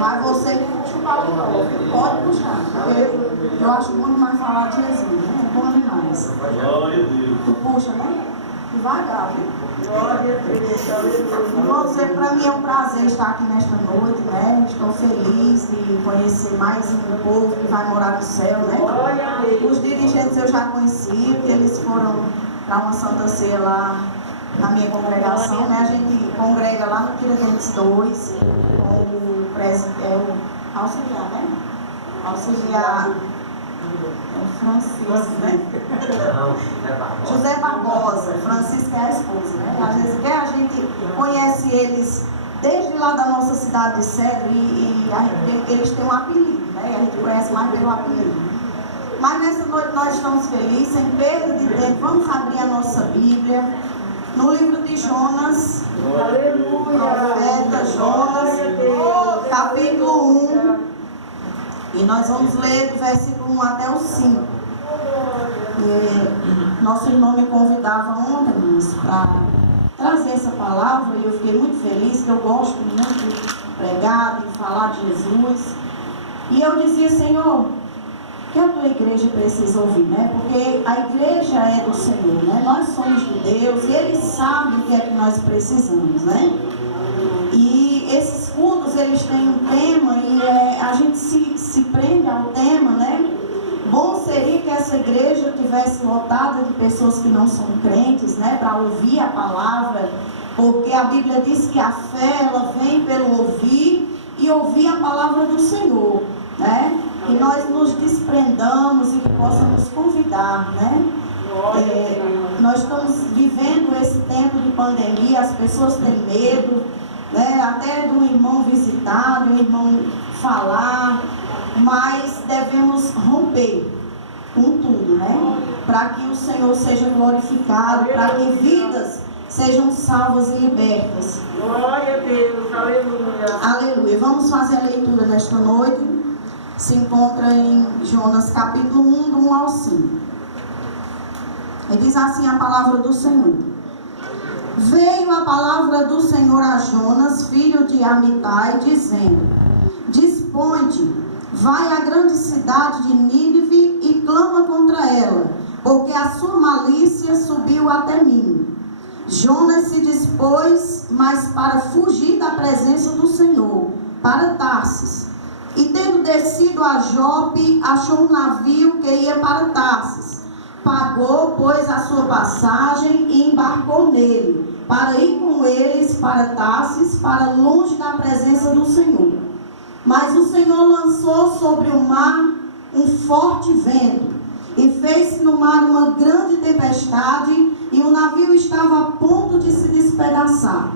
Mas você puxa o paletó, pode puxar. Eu acho muito mais falar de Jesus, né? É bom demais. Tu puxa, né? Devagar, viu? Irmãos, para mim é um prazer estar aqui nesta noite, né? Estou feliz de conhecer mais um povo que vai morar no céu, né? Os dirigentes eu já conheci, porque eles foram para uma Santa Ceia lá na minha congregação, né? A gente congrega lá no Tiradentes 2, com o auxiliar, né? Auxiliar Francisco, né? José Barbosa, Francisco é a esposa, né? Às vezes a gente conhece eles desde lá da nossa cidade de Cedro e eles têm um apelido, né? A gente conhece mais pelo apelido. Mas nessa noite nós estamos felizes, sem perda de tempo, vamos abrir a nossa Bíblia no livro de Jonas, profeta Jonas, capítulo 1. E nós vamos ler do versículo 1 até o 5. Nosso irmão me convidava ontem para trazer essa palavra e eu fiquei muito feliz, que eu gosto muito de pregar, de falar de Jesus. E eu dizia, Senhor, o que a tua igreja precisa ouvir, né? Porque a igreja é do Senhor, né? Nós somos de Deus e Ele sabe o que é que nós precisamos, né? E esses cultos, eles têm um tema e a gente se prende ao tema, né? Bom seria que essa igreja tivesse lotada de pessoas que não são crentes, né? Para ouvir a palavra, porque a Bíblia diz que a fé, ela vem pelo ouvir e ouvir a palavra do Senhor, né? Que nós nos desprendamos e que possamos convidar, né? Nós estamos vivendo esse tempo de pandemia, as pessoas têm medo, né? Até do irmão visitar, do irmão falar, mas devemos romper com tudo, né? Para que o Senhor seja glorificado, para que vidas sejam salvas e libertas. Glória a Deus, aleluia. Aleluia. Vamos fazer a leitura nesta noite. Se encontra em Jonas capítulo 1, do 1 ao 5. E diz assim a palavra do Senhor. Veio a palavra do Senhor a Jonas, filho de Amitai, dizendo: Dispõe-te, vai à grande cidade de Nínive e clama contra ela, porque a sua malícia subiu até mim. Jonas se dispôs, mas para fugir da presença do Senhor, para Tarsis. E tendo descido a Jope, achou um navio que ia para Tarsis. Pagou, pois, a sua passagem e embarcou nele, para ir com eles para Tarsis, para longe da presença do Senhor. Mas o Senhor lançou sobre o mar um forte vento, e fez-se no mar uma grande tempestade, e o navio estava a ponto de se despedaçar.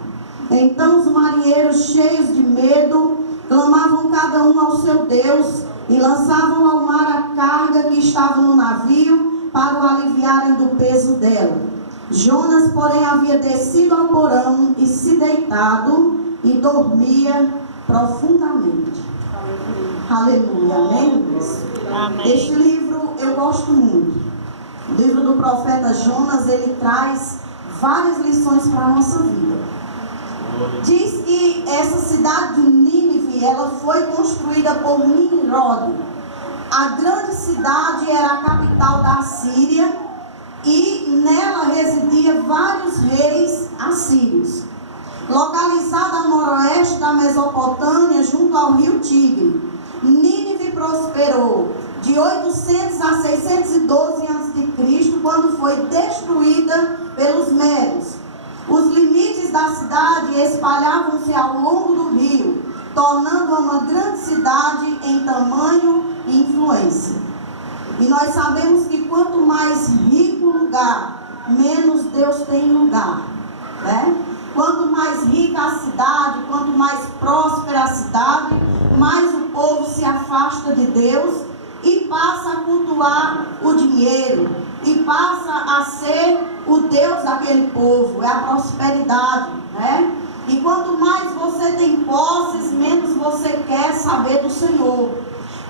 Então os marinheiros, cheios de medo, clamavam cada um ao seu Deus, e lançavam ao mar a carga que estava no navio, para o aliviarem do peso dela. Jonas, porém, havia descido ao porão e se deitado, e dormia profundamente. Aleluia, amém? Amém. Este livro eu gosto muito. O livro do profeta Jonas, ele traz várias lições para a nossa vida. Diz que essa cidade de Nínive, ela foi construída por Nimrod. A grande cidade era a capital da Síria e nela residia vários reis assírios. Localizada a noroeste da Mesopotâmia, junto ao rio Tigre, Nínive prosperou de 800 a 612 a.C., quando foi destruída pelos Médios. Os limites da cidade espalhavam-se ao longo do rio, tornando-a uma grande cidade em tamanho e influência. E nós sabemos que quanto mais rico o lugar, menos Deus tem lugar, né? Quanto mais rica a cidade, quanto mais próspera a cidade, mais o povo se afasta de Deus e passa a cultuar o dinheiro, e passa a ser o Deus daquele povo, é a prosperidade, né? E quanto mais você tem posses, menos você quer saber do Senhor.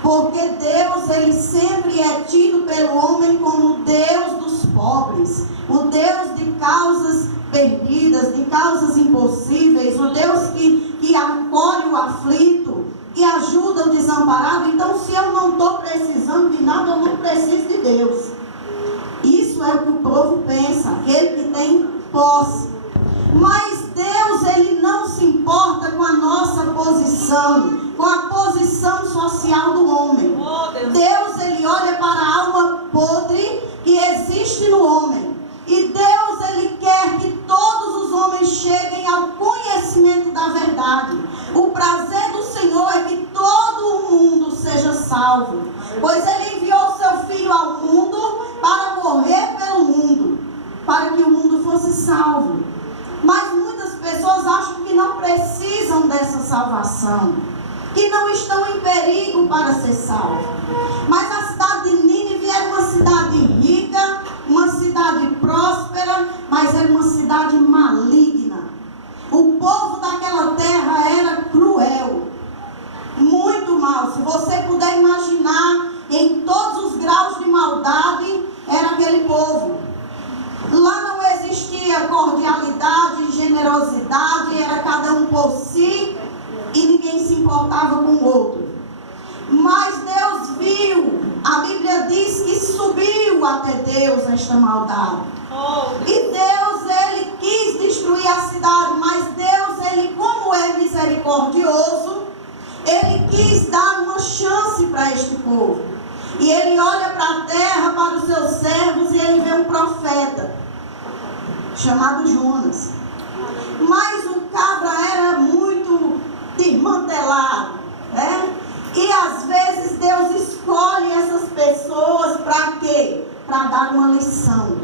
Porque Deus, ele sempre é tido pelo homem como o Deus dos pobres, o Deus de causas perdidas, de causas impossíveis, o Deus que acolhe o aflito. e ajuda o desamparado. Então, se eu não estou precisando de nada, eu não preciso de Deus. Isso é o que o povo pensa, aquele que tem posse. Mas Deus, Ele não se importa com a nossa posição, com a posição social do homem. Deus, Ele olha para a alma podre que existe no homem. E Deus, Ele quer que todos os homens cheguem ao conhecimento da verdade. O prazer do Senhor é que todo o mundo seja salvo. Pois Ele enviou seu Filho ao mundo para morrer pelo mundo, para que o mundo fosse salvo. Mas muitas pessoas acham que não precisam dessa salvação, que não estão em perigo para ser salvos. Mas a cidade de Nínive era uma cidade rica, uma cidade próspera, mas era uma cidade maligna. O povo daquela terra era cruel, muito mal. Se você puder imaginar, em todos os graus de maldade, era aquele povo. Lá não existia cordialidade, generosidade, era cada um por si e ninguém se importava com o outro. Mas Deus viu, a Bíblia diz que subiu até Deus esta maldade. E Deus, Ele quis destruir a cidade, mas Deus, Ele, como é misericordioso, Ele quis dar uma chance para este povo. E Ele olha para a terra, para os seus servos, e Ele vê um profeta chamado Jonas. Mas o cabra era muito desmantelado, né? E às vezes Deus escolhe essas pessoas para quê? Para dar uma lição,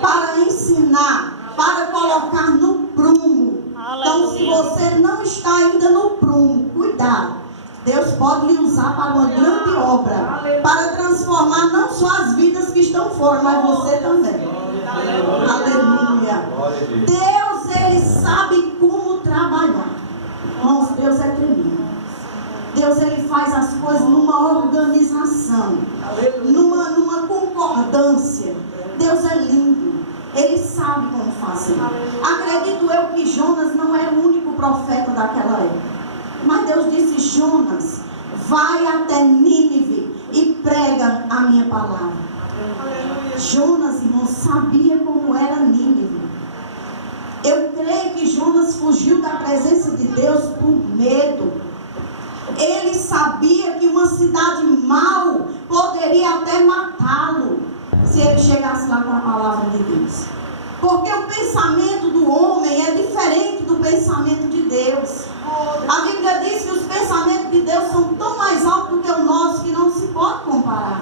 para ensinar, para colocar no prumo. Então, se você não está ainda no prumo, cuidado. Deus pode lhe usar para uma grande obra, para transformar não só as vidas que estão fora, mas você também. Aleluia. Deus, Ele sabe como trabalhar. Irmãos, Deus é tremendo. Deus, Ele faz as coisas numa organização, numa concordância. Deus é lindo. Ele sabe como fazer. Acredito eu que Jonas não era o único profeta daquela época. Mas Deus disse: Jonas, vai até Nínive e prega a minha palavra. Jonas, irmão, sabia como era Nínive. Eu creio que Jonas fugiu da presença de Deus por medo. Ele sabia que uma cidade mau poderia até matá-lo se ele chegasse lá com a palavra de Deus. Porque o pensamento do homem é diferente do pensamento de Deus. A Bíblia diz que os pensamentos de Deus são tão mais altos do que o nosso que não se pode comparar,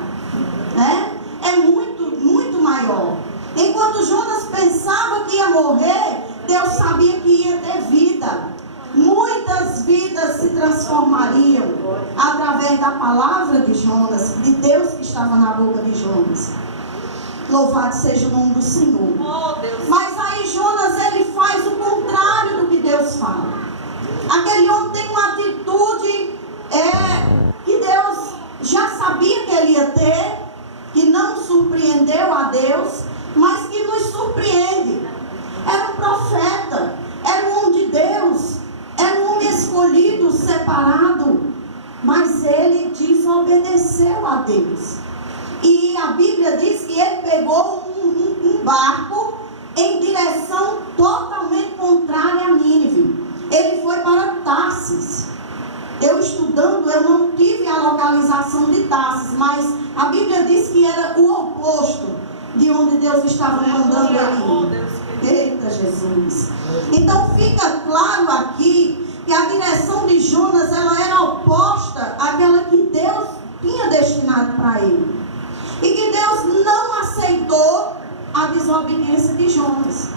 né? É muito, muito maior. Enquanto Jonas pensava que ia morrer, Deus sabia que ia ter vida. Muitas vidas se transformariam através da palavra de Jonas, de Deus que estava na boca de Jonas. Louvado seja o nome do Senhor. Mas aí Jonas, ele faz o contrário do que Deus fala. Aquele homem tem uma atitude que Deus já sabia que ele ia ter, que não surpreendeu a Deus, mas que nos surpreende. Era um profeta, era um homem de Deus, era um homem escolhido, separado, mas ele desobedeceu a Deus. E a Bíblia diz que ele pegou um barco em direção totalmente contrária a Nínive. Ele foi para Tarsis. Eu estudando, eu não tive a localização de Tarsis, mas a Bíblia diz que era o oposto de onde Deus estava mandando ele ir. Eita Jesus! Então fica claro aqui que a direção de Jonas, ela era oposta àquela que Deus tinha destinado para ele. E que Deus não aceitou a desobediência de Jonas.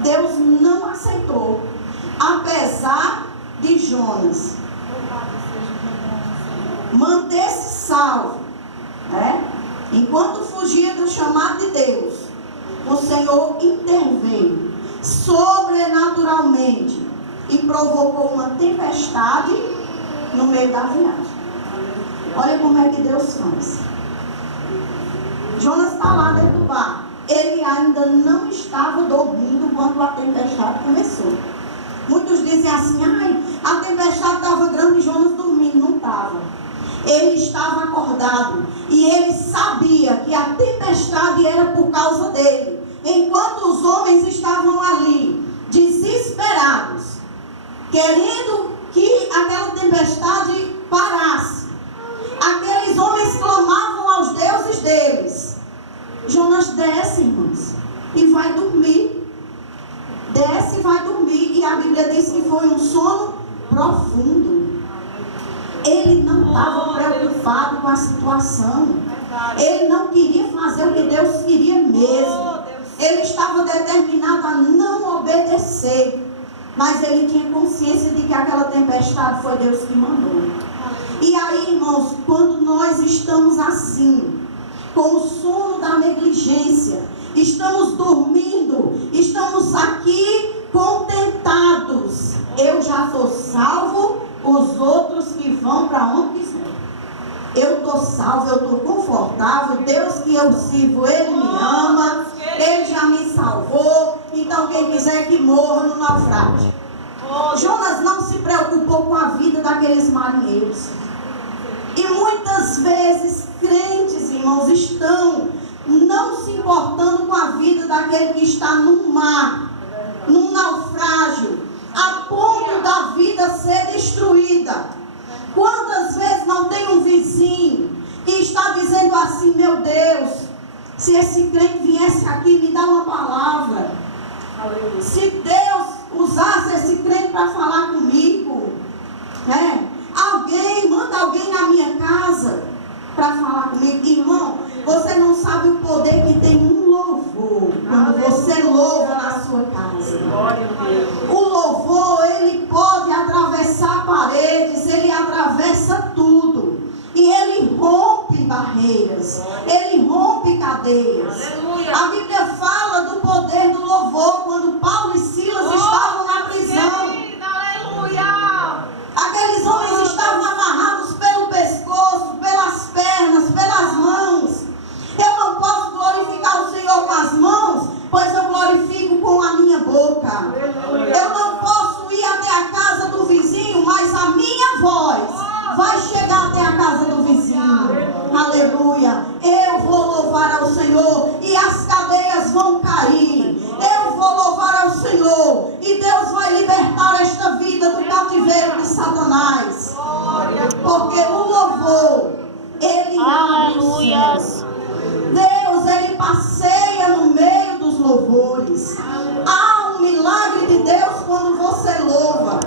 Deus não aceitou. Apesar de Jonas manter-se salvo, né? Enquanto fugia do chamado de Deus, o Senhor interveio sobrenaturalmente e provocou uma tempestade no meio da viagem. Olha como é que Deus faz. Jonas está lá dentro do barco. Ele ainda não estava dormindo quando a tempestade começou. Muitos dizem assim: ai, a tempestade estava grande e Jonas dormindo. ele estava acordado e ele sabia que a tempestade era por causa dele. Enquanto os homens estavam ali, desesperados, querendo que aquela tempestade parasse, aqueles homens clamavam aos deuses deles. Jonas desce, irmãos, e vai dormir. Desce e vai dormir. E a Bíblia diz que foi um sono profundo. Ele não estava preocupado com a situação. Ele não queria fazer o que Deus queria mesmo. Ele estava determinado a não obedecer. Mas ele tinha consciência de que aquela tempestade foi Deus que mandou. E aí, irmãos, quando nós estamos assim, com o sono da negligência, estamos dormindo, estamos aqui contentados. Eu já estou salvo, os outros que vão para onde quiser. Eu estou salvo, eu estou confortável. Deus que eu sirvo, Ele me ama, Ele já me salvou. Então quem quiser que morra no naufrágio. Jonas não se preocupou com a vida daqueles marinheiros. E muitas vezes crentes, irmãos, estão não se importando com a vida daquele que está no mar, num naufrágio, a ponto da vida ser destruída. Quantas vezes não tem um vizinho que está dizendo assim: meu Deus, se esse crente viesse aqui me dar uma palavra, se Deus usasse esse crente para falar comigo, manda alguém na minha casa para falar comigo. Irmão, você não sabe o poder que tem um louvor quando você louva na sua casa. O louvor, ele pode atravessar paredes, ele atravessa tudo. E ele rompe barreiras, ele rompe cadeias. A Bíblia fala do poder do louvor quando Paulo e Silas estavam na prisão. Aqueles homens estavam amarrados pelo pescoço, pelas pernas, pelas mãos. Eu não posso glorificar o Senhor com as mãos, pois eu glorifico com a minha boca. Eu não posso ir até a casa do vizinho, mas a minha voz vai chegar até a casa do vizinho. Aleluia. Eu vou louvar ao Senhor e as cadeias vão cair. Eu vou louvar ao Senhor e Deus vai libertar esta vida do cativeiro de Satanás. Porque o louvor, ele abre os céus. Deus, ele passeia no meio dos louvores. Há um milagre de Deus quando você louva.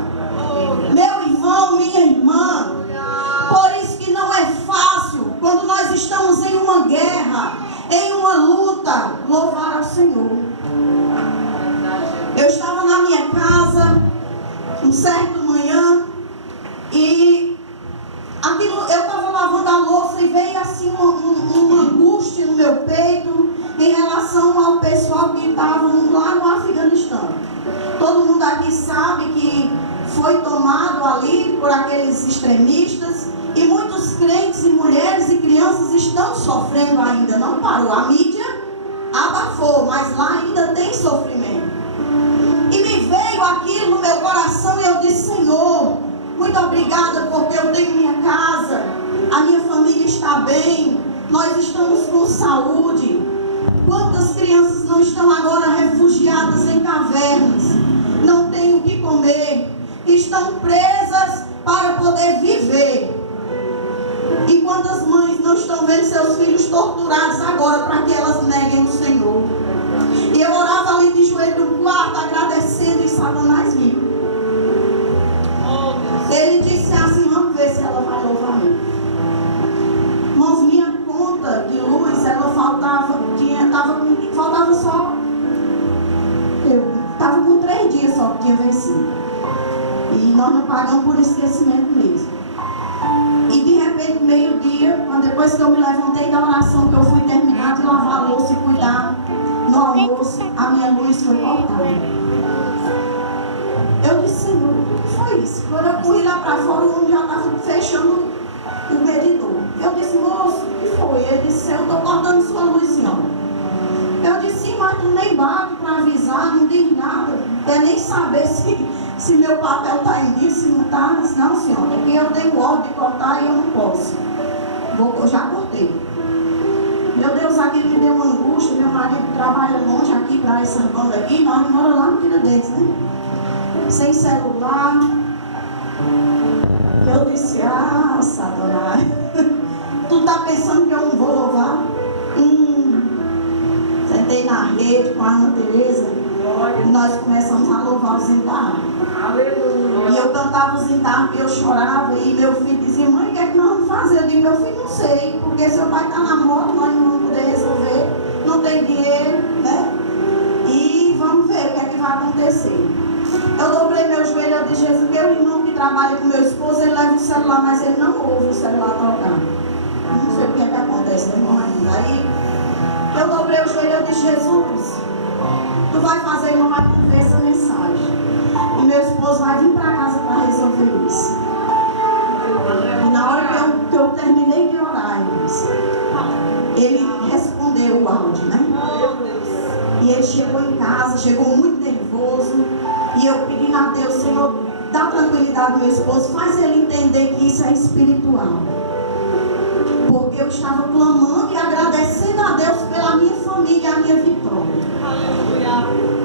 Meu irmão, minha irmã, por isso que não é fácil, quando nós estamos em uma guerra, em uma luta, louvar ao Senhor. Eu estava na minha casa, um certo manhã, e eu estava lavando a louça e veio assim uma angústia no meu peito em relação ao pessoal que estavam lá no Afeganistão. Todo mundo aqui sabe que foi tomado ali por aqueles extremistas e muitos crentes e mulheres e crianças estão sofrendo ainda. Não parou, a mídia abafou, mas lá ainda tem sofrimento. E me veio aquilo no meu coração e eu disse: Senhor, muito obrigada porque eu tenho minha casa, a minha família está bem, nós estamos com saúde. Quantas crianças não estão agora refugiadas em cavernas, não têm o que comer, estão presas para poder viver. E quantas mães não estão vendo seus filhos torturados agora para que elas neguem o Senhor. E eu orava ali de joelho no quarto agradecendo, e Satanás viu. Ele disse assim: vamos ver se ela vai louvar mim. Irmãos, minha conta de luz, ela faltava só, eu estava com 3 dias só que tinha vencido. E nós não pagamos por esquecimento mesmo. E de repente, meio-dia, depois que eu me levantei da oração, que eu fui terminar de lavar a louça e cuidar no almoço, a minha luz foi cortada. Eu disse: Senhor, o que foi isso? Quando eu fui lá para fora, o homem já estava fechando o medidor. Eu disse: moço, o que foi? Ele disse: eu estou cortando sua luz, senhor. Eu disse: sim, mas tu nem bate para avisar, não diz nada. Quer nem saber Se meu papel está em dia, se não está, não, senhora, porque eu tenho ordem de cortar e eu não posso. Eu já cortei. Meu Deus, aqui me deu uma angústia. Meu marido trabalha longe aqui para essa banda aqui. Nós moramos lá no Tiradentes, né? Sem celular. Eu disse, Satanás, tu tá pensando que eu não vou louvar? Sentei na rede com a Ana Tereza e nós começamos a louvar os entarros. E eu cantava os entarros e eu chorava. E meu filho dizia, mãe, o que é que nós vamos fazer? Eu digo, meu filho, não sei, porque seu pai está na moto, nós não vamos poder resolver, não tem dinheiro, né? E vamos ver o que é que vai acontecer. Eu dobrei meu joelho, eu disse, Jesus, meu irmão que trabalha com meu esposo, ele leva o celular, mas ele não ouve o celular tocar. Não sei o que é que acontece, meu irmão ainda. Aí eu dobrei o joelho, eu disse, Jesus, tu vai fazer, irmão, vai ver essa mensagem. E meu esposo vai vir para casa para resolver isso. E na hora que eu terminei de orar, irmãos, ele respondeu o áudio, né? E ele chegou em casa, chegou muito nervoso. E eu pedi a Deus, Senhor, dá tranquilidade ao meu esposo, faz ele entender que isso é espiritual. Porque eu estava clamando e agradecendo a Deus pela minha família e a minha vitória.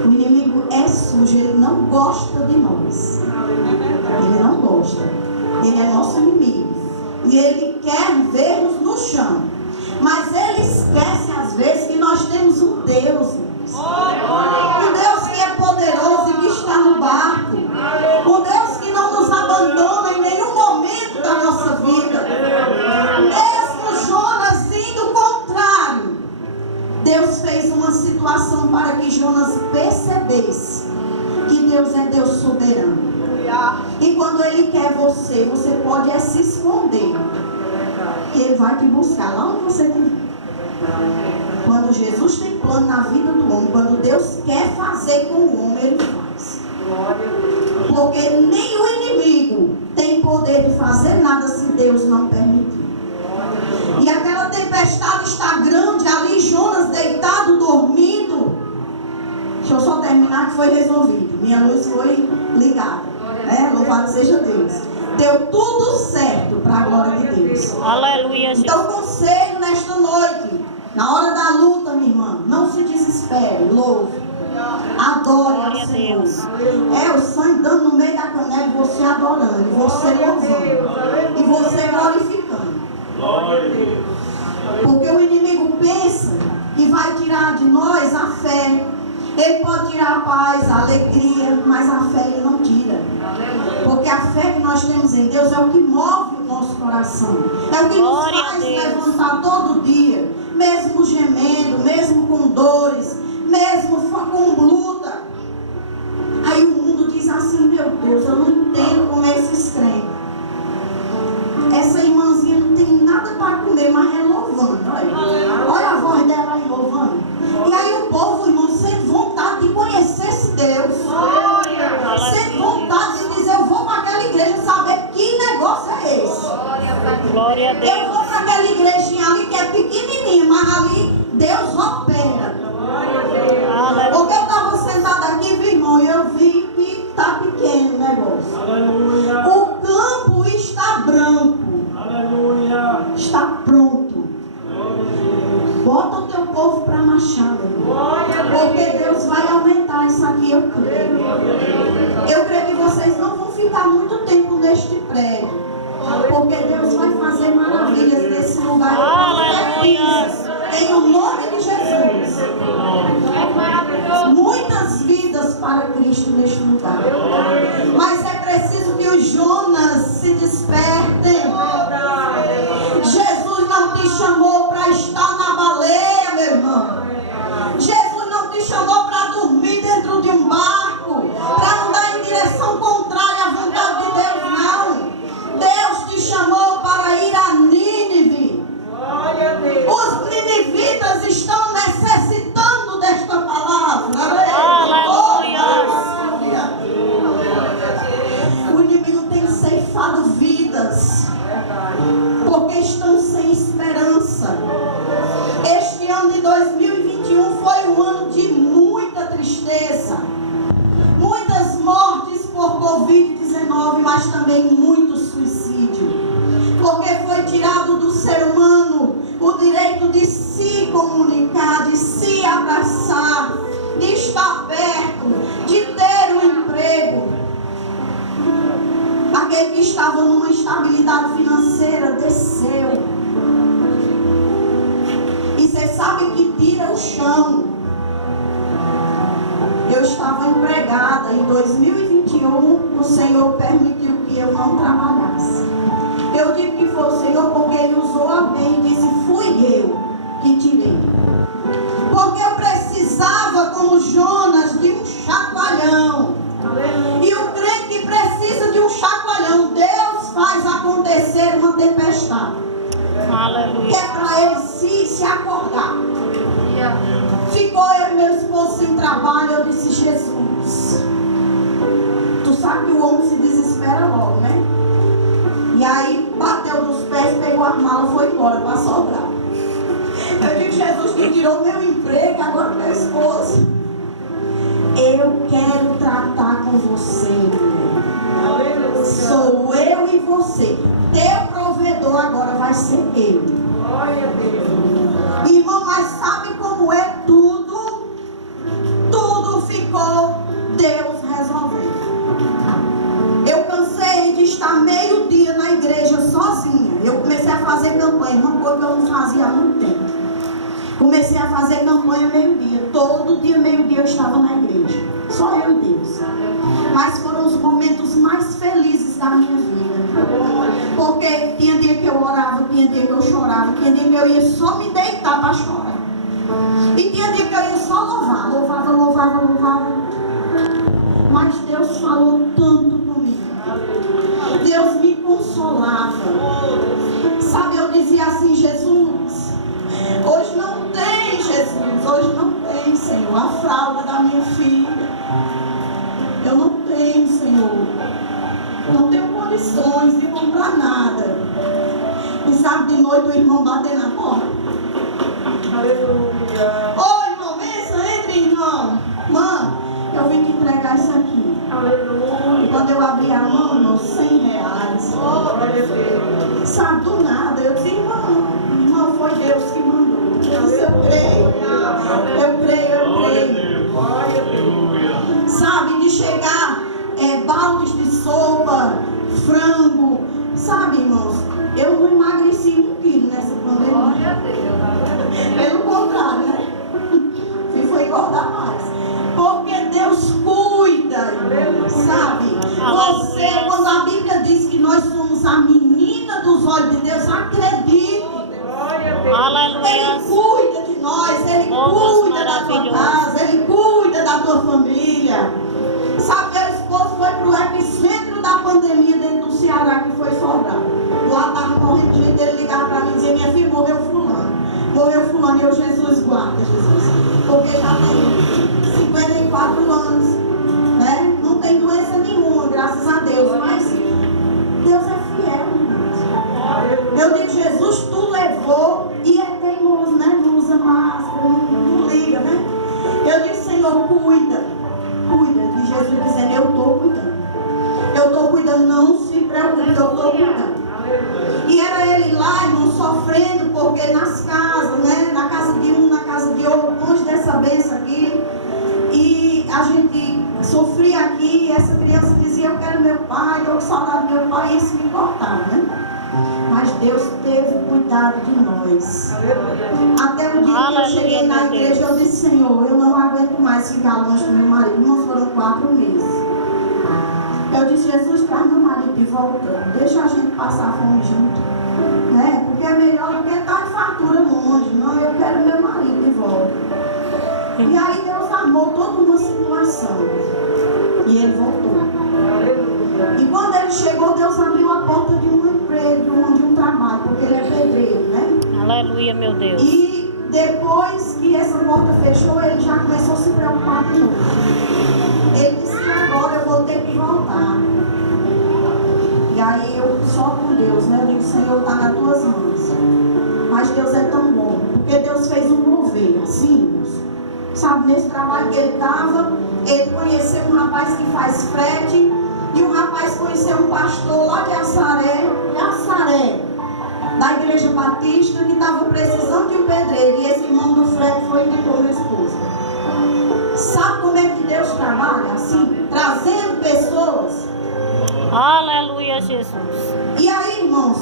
O inimigo é sujo, ele não gosta de nós. Ele não gosta. Ele é nosso inimigo. E ele quer ver-nos no chão. Mas ele esquece às vezes que nós temos um Deus. Um Deus que é poderoso e que está no barco. Um Deus que não nos abandona em nenhum momento da nossa vida. Mesmo Jonas indo contrário, Deus fez uma situação para que Jonas percebesse que Deus é Deus soberano. E quando Ele quer você, você pode se esconder, que Ele vai te buscar lá onde você estiver. Quando Jesus tem plano na vida do homem, quando Deus quer fazer com o homem, Ele faz. Porque nem o inimigo tem poder de fazer nada se Deus não permitir. E aquela tempestade está grande ali, Jonas deitado, dormindo. Deixa eu só terminar que foi resolvido. Minha luz foi ligada, né? Louvado seja Deus. Deu tudo certo para a glória de Deus. Aleluia, Jesus. Então, conselho nesta noite, na hora da luta, minha irmã, não se desespere, louve, adore ao Senhor. É o sangue dando no meio da canela e você adorando, e você louvando, e você glorificando. Porque o inimigo pensa que vai tirar de nós a fé. Ele pode tirar a paz, a alegria, mas a fé ele não tira. Porque a fé que nós temos em Deus é o que move o nosso coração. É o que nos faz levantar todo dia, mesmo gemendo, mesmo com dores, mesmo com luta. Aí o mundo diz assim, meu Deus, eu não entendo como é esses crentes. Essa irmãzinha não tem nada para comer, mas é louvando. Olha a voz dela aí louvando. E aí o povo, irmão, sente vontade de conhecer esse Deus. Sente vontade de dizer, eu vou para aquela igreja saber que negócio é esse. Glória a Deus. Eu vou para aquela igrejinha ali que é pequenininha, mas ali Deus opera. Porque eu estava sentada aqui, irmão, e eu vi que está pequeno o negócio. O campo está branco. Está pronto. Bota o teu povo para marchar, meu irmão. Porque Deus vai aumentar isso aqui, eu creio. Eu creio que vocês não vão ficar muito tempo neste prédio. Porque Deus vai fazer maravilhas nesse lugar. Em o nome de Jesus. Muitas vidas para Cristo neste lugar. Mas é preciso que os Jonas se despertem. Jesus não te chamou para estar na baleia, meu irmão. Jesus não te chamou para dormir dentro de um barco, para andar em direção contrária à vontade de Deus, não. Deus te chamou para ir a Nínive. Os ninivitas estão necessitando desta palavra. Aleluia. O inimigo tem ceifado vidas. 19, mas também muito suicídio. Porque foi tirado do ser humano o direito de se comunicar, de se abraçar, de estar perto, de ter um emprego. Aquele que estava numa estabilidade financeira desceu. E você sabe que tira o chão. Eu estava empregada em 2021, o Senhor permitiu que eu não trabalhasse. Eu digo que foi o Senhor porque Ele usou a bem e disse, fui eu que tirei. Porque eu precisava, como Jonas, de um chacoalhão. E o crente que precisa de um chacoalhão, Deus faz acontecer uma tempestade. Aleluia. Que é para ele se acordar. Ficou eu e meu esposo sem trabalho. Eu disse, Jesus, tu sabe que o homem se desespera logo, né? E aí bateu nos pés, pegou a mala, foi embora para sobrar. Eu digo, Jesus, tu tirou meu emprego, agora meu esposo. Eu quero tratar com você, mulher. Sou eu e você. Teu provedor agora vai ser eu. Irmão, mas sabe como é tudo? Tudo ficou Deus resolvendo. Eu cansei de estar meio dia na igreja sozinha. Eu comecei a fazer campanha, uma coisa que eu não fazia há muito tempo. Comecei a fazer campanha meio-dia. Todo dia, meio-dia, eu estava na igreja. Só eu e Deus. Mas foram os momentos mais felizes da minha vida. Porque tinha dia que eu orava, tinha dia que eu chorava, tinha dia que eu ia só me deitar para chorar. E tinha dia que eu ia só louvar. Louvava. Mas Deus falou tanto comigo. Deus me consolava. Sabe, eu dizia assim, Jesus, hoje não tem, Jesus, hoje não tem, Senhor, a fralda da minha filha. Eu não tenho, Senhor. Não tenho condições de comprar nada. E sabe, de noite o irmão bater na porta. Aleluia. Ô irmão, entre, irmão. Mãe, eu vim te entregar isso aqui. Aleluia. E quando eu abri a mão, irmão, R$100. Glória a Deus. Sabe, do nada. Eu disse, irmão, foi Deus que mandou. Eu disse, eu creio. Glória a Deus. Sabe, de chegar baldes de sopa, frango. Sabe, irmãos, eu não emagreci 1 quilo nessa pandemia. Glória a Deus. Pelo contrário, né? Foi engordar mais. Porque Deus cuida, irmãos, sabe? Você, quando a Bíblia diz que nós somos a menina dos olhos de Deus, acredite. Glória a Deus. Aleluia. Ele cuida de nós, Ele cuida da tua casa, Ele cuida da tua família. Sabe, meu esposo foi para o epicentro da pandemia dentro do Ceará, que foi Sobral. Lá estava morrendo gente, ele ligava para mim e dizia, minha filha, morreu fulano. E eu, Jesus, guarda, Jesus. Porque já tem 54 anos, né? Não tem doença nenhuma, graças a Deus. Mas Deus é fiel, irmãos. Eu digo, Jesus, tu levou e é teimoso, né? Não usa máscara, não liga, né? Eu digo, Senhor, cuida. E Jesus dizendo, eu estou cuidando. Eu estou cuidando, não se preocupe, eu estou cuidando. E era ele lá, irmão, sofrendo, porque nas casas, né? Na casa de um, na casa de outro, longe dessa bênção aqui. E a gente sofria aqui, e essa criança dizia, eu quero meu pai, eu com saudade do meu pai, e isso me cortava, né? Mas Deus teve cuidado de nós. Até o dia que eu cheguei na igreja, eu disse, Senhor, eu não aguento mais ficar longe do meu marido. Não foram 4 meses. Eu disse, Jesus, traz meu marido de volta. Deixa a gente passar fome junto. Né? Porque é melhor do que estar de fartura longe. Não, eu quero meu marido de volta. E aí Deus armou toda uma situação. E ele voltou. E quando ele chegou, Deus abriu a porta de um emprego, de um trabalho, porque ele é pedreiro, né? Aleluia, meu Deus. E depois que essa porta fechou, ele já começou a se preocupar de novo. Ele disse que agora eu vou ter que voltar. E aí eu só com Deus, né? Eu digo, Senhor, está nas tuas mãos. Mas Deus é tão bom, porque Deus fez um mover, assim, sabe, nesse trabalho que ele estava, ele conheceu um rapaz que faz frete. E o rapaz conheceu um pastor lá de Assaré, da igreja batista, que estava precisando de um pedreiro. E esse irmão do Fred foi e indicou minha esposa. Sabe como é que Deus trabalha? Assim, trazendo pessoas. Aleluia, Jesus. E aí, irmãos,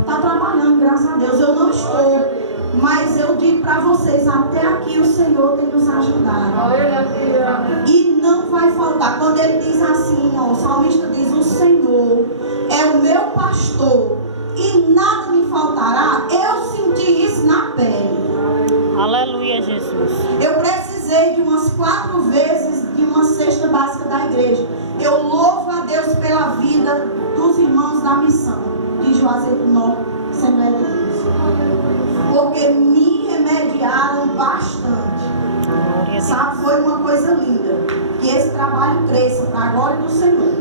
está trabalhando, graças a Deus. Eu não estou, mas eu digo para vocês, até aqui o Senhor tem nos ajudado. E não vai faltar. Quando ele diz assim, ó, o salmista diz: o Senhor é o meu pastor e nada me faltará. Eu senti isso na pele. Aleluia, Jesus. Eu precisei de umas 4 vezes de uma cesta básica da igreja. Eu louvo a Deus pela vida dos irmãos da missão de Juazeiro do Norte, Assembleia de Deus, porque me remediaram bastante. Sabe, foi uma coisa linda. Que esse trabalho cresça para a glória do Senhor.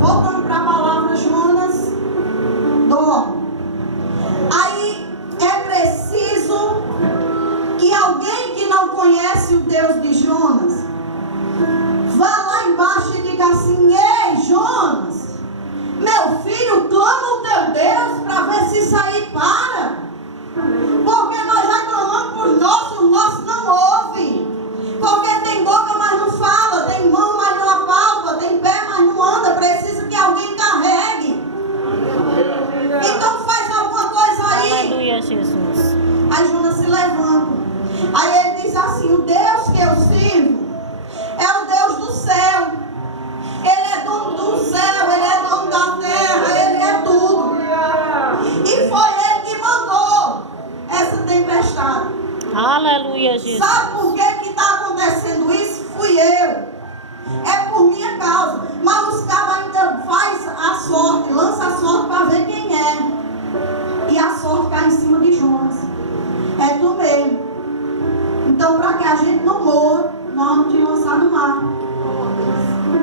Voltando para a palavra, Jonas dorme. Aí é preciso que alguém que não conhece o Deus de Jonas vá lá embaixo e diga assim: ei, Jonas, meu filho, clama o teu Deus para ver se isso aí para. Porque nós já clamamos por os nossos não ouvem. Porque tem boca, mas não fala, tem mão, mas não apalpa, tem pé, mas não anda. Precisa que alguém carregue. Então faz alguma coisa aí. Aleluia, Jesus. Aí Jonas se levanta. Aí ele diz assim: o Deus que eu sirvo é o Deus do céu. Ele é dono do céu, ele é dono da terra, ele é tudo. E foi ele que mandou essa tempestade. Aleluia, Jesus. Sabe por que está acontecendo isso? Fui eu. É por minha causa. Mas os cabos ainda faz a sorte, lança a sorte para ver quem é. E a sorte cai em cima de Jonas. É tu mesmo. Então, para que a gente não morra, nós vamos te lançar no mar.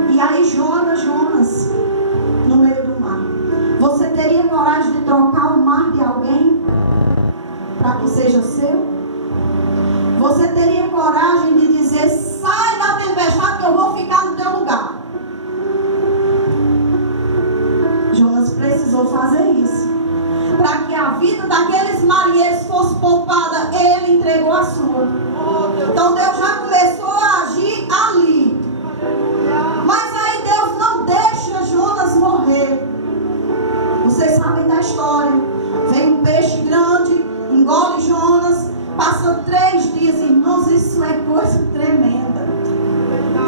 E aí Jonas, no meio do mar. Você teria coragem de trocar o mar de alguém para que seja seu? Você teria coragem de dizer: sai da tempestade que eu vou ficar no teu lugar? Jonas precisou fazer isso. Para que a vida daqueles marinheiros fosse poupada, ele entregou a sua. Então Deus já começou a agir ali. Mas aí Deus não deixa Jonas morrer. Vocês sabem da história. Vem um peixe grande, engole Jonas. Passa 3 dias, irmãos, isso é coisa tremenda.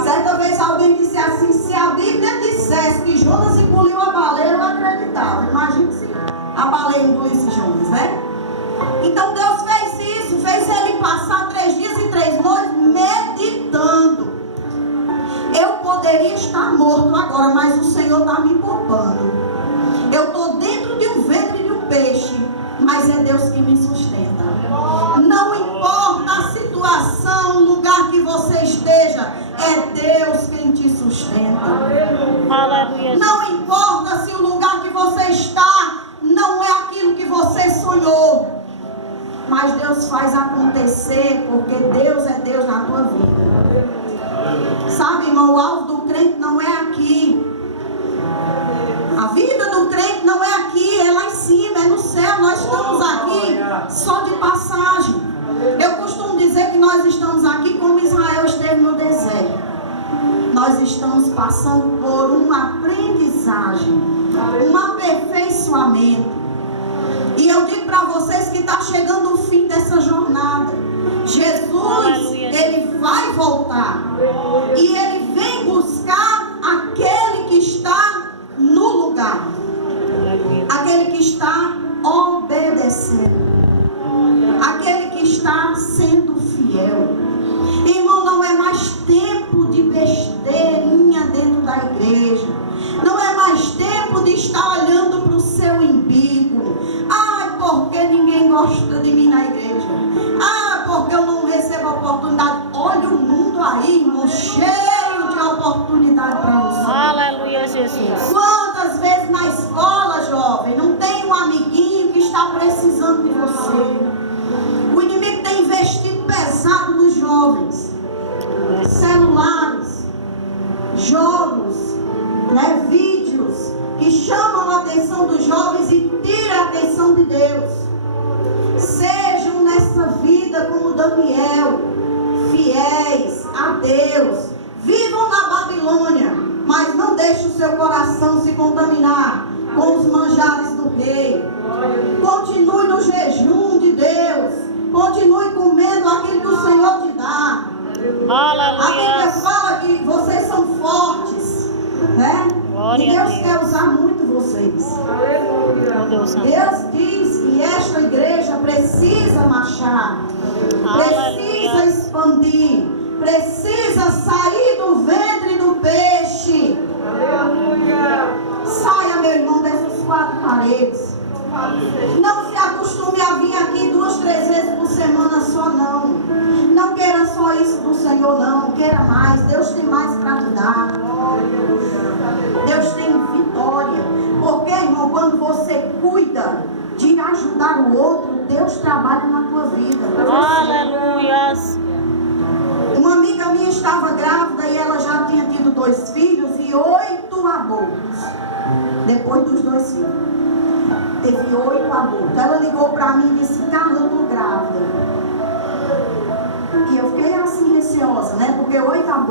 Certa vez alguém disse assim: se a Bíblia dissesse que Jonas engoliu a baleia, eu acreditava. Imagina se a baleia engolisse Jonas, né? Então Deus fez isso, fez ele passar 3 dias e 3 noites meditando. Eu poderia estar morto agora, mas o Senhor está me poupando. Eu estou dentro de um ventre de um peixe, mas é Deus que me sustenta. Não importa a situação, o lugar que você esteja, é Deus quem te sustenta. Aleluia. Não importa se o lugar que você está não é aquilo que você sonhou, mas Deus faz acontecer, porque Deus é Deus na tua vida. Sabe, irmão, o alvo do crente não é aqui. A vida do crente não é aqui, é lá em cima, é no céu. Nós estamos aqui só de passagem. Eu costumo dizer que nós estamos aqui como Israel esteve no deserto. Nós estamos passando por uma aprendizagem, um aperfeiçoamento. E eu digo para vocês que está chegando o fim dessa jornada. Jesus, ele vai voltar. E ele vem buscar aquele que está no lugar, aquele que está obedecendo, aquele que está sendo fiel. Irmão, não é mais tempo de besteirinha dentro da igreja. Não é mais tempo de estar olhando para o seu umbigo. Ah, porque ninguém gosta de mim na igreja. Ah, porque eu não recebo oportunidade. Olha o mundo aí, irmão, cheio de oportunidade para você. Aleluia, Jesus. Quantas vezes na escola, jovem, não tem um amiguinho que está precisando de você? O inimigo tem investido pesado nos jovens. Celulares, jogos, a atenção dos jovens e tira a atenção de Deus. Sejam nessa vida como Daniel, fiéis a Deus. Vivam na Babilônia, mas não deixe o seu coração se contaminar com os manjares do rei. Continue no jejum de Deus. Continue comendo aquilo que o Senhor te dá. A Bíblia Aleluia. fala que vocês são fortes, né? Glória E a Deus Deus. quer usar muito vocês. Oh, Deus Santo. Deus diz que esta igreja precisa marchar, precisa Aleluia. expandir, precisa sair do ventre do peixe. Saia, meu irmão, dessas quatro paredes. Não se acostume a vir aqui 2, 3 vezes por semana só, não. Não queira só isso do Senhor, não. Queira mais. Deus tem mais para te dar. Deus tem vitória. Porque, irmão, quando você cuida de ajudar o outro, Deus trabalha na tua vida. Aleluia. Uma amiga minha estava grávida e ela já tinha tido 2 filhos e 8 abortos. Depois dos 2 filhos. Teve 8 abortos. Ela ligou para mim e disse: Carla, eu estou grávida. E eu fiquei assim receosa, né? Porque 8 abortos.